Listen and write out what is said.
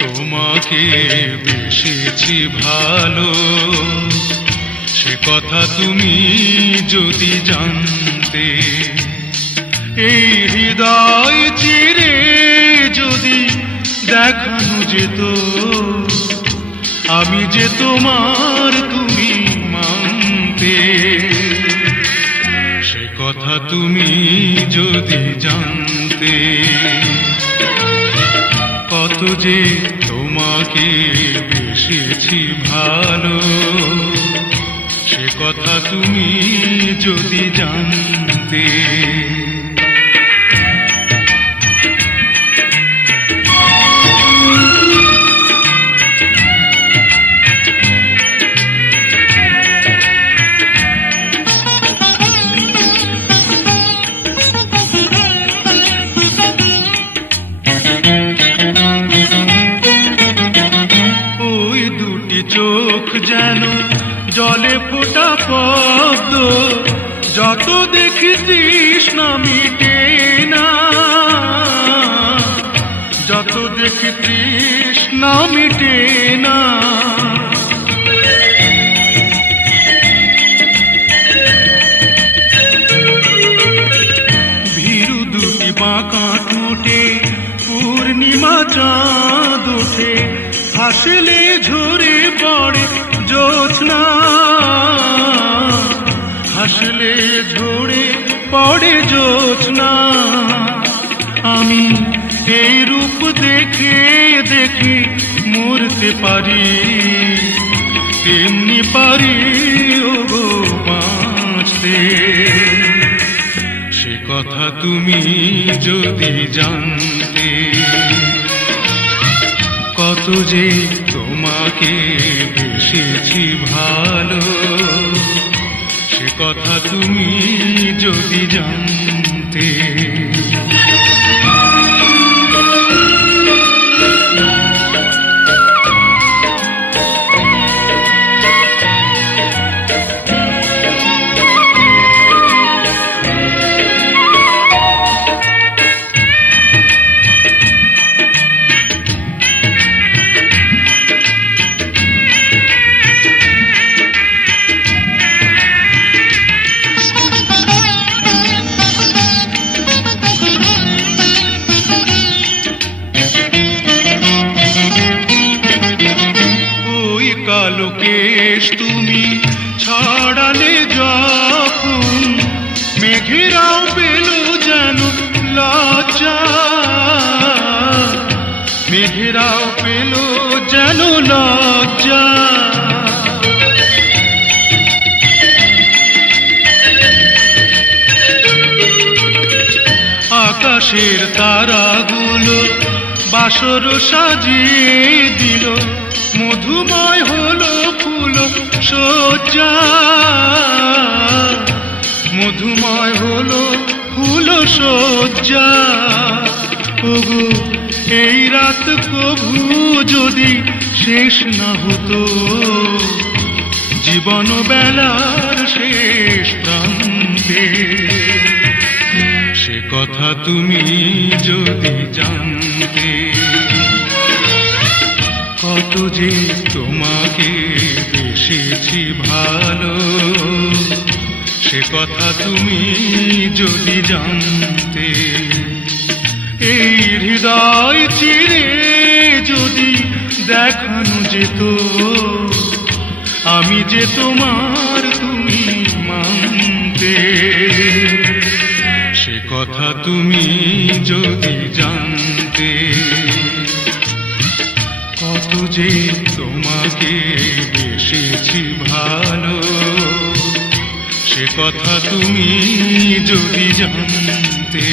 তোমাকে বেসেছি ভালো, সে কথা তুমি যদি জানতে। এই হৃদয় চিরে যদি দেখানো যেত আমি যে তোমার তুমি মানতে, সে কথা তুমি যদি জানতে। কত যে তোমাকে বেসেছি ভালো, সে কথা তুমি যদি জানতে। চোখ যেন জলে ফোটা পদ্ম, যত দেখি তৃষ্ণা মিটে না, যত দেখি তৃষ্ণা মিটে না। ভীরু দুটি বাঁকা টুটে পূর্ণিমা চাঁদ ওঠে, হাসলে ঝরে পড়ে জ্যোৎস্না, হাসলে ঝরে পড়ে জ্যোৎস্না। আমি এই রূপ দেখে দেখে মরতে পারি, তেমনি পারি ওগো বাঁচতে। সে কথা তুমি যদি জানতে। কত যে তোমাকে বেসেছি ভালো, সে কথা তুমি যদি জানতে। কালো কেশ তুমি ছড়ালে যখন, মেঘেরাও পেল যেন লজ্জা, মেঘেরাও পেল যেন লজ্জা। আকাশের তারাগুলো বাসর সাজিয়ে দিল, মধুময় হলো ফুল সজ্জা, মধুময় হলো ফুল সজ্জা। ওগো এই রাত কভু যদি শেষ না হতো, জীবন বেলার শেষ প্রান্তে, সে কথা তুমি যদি জানতে। কত যে তোমাকে বেসেছি ভালো, সে কথা তুমি যদি জানতে। এই হৃদয় চিরে যদি দেখানো যেত আমি যে তোমার তুমি মানতে, সে কথা তুমি যদি জানতে। কত যে তোমাকে বেসেছি ভালো, সে কথা তুমি যদি জানতে।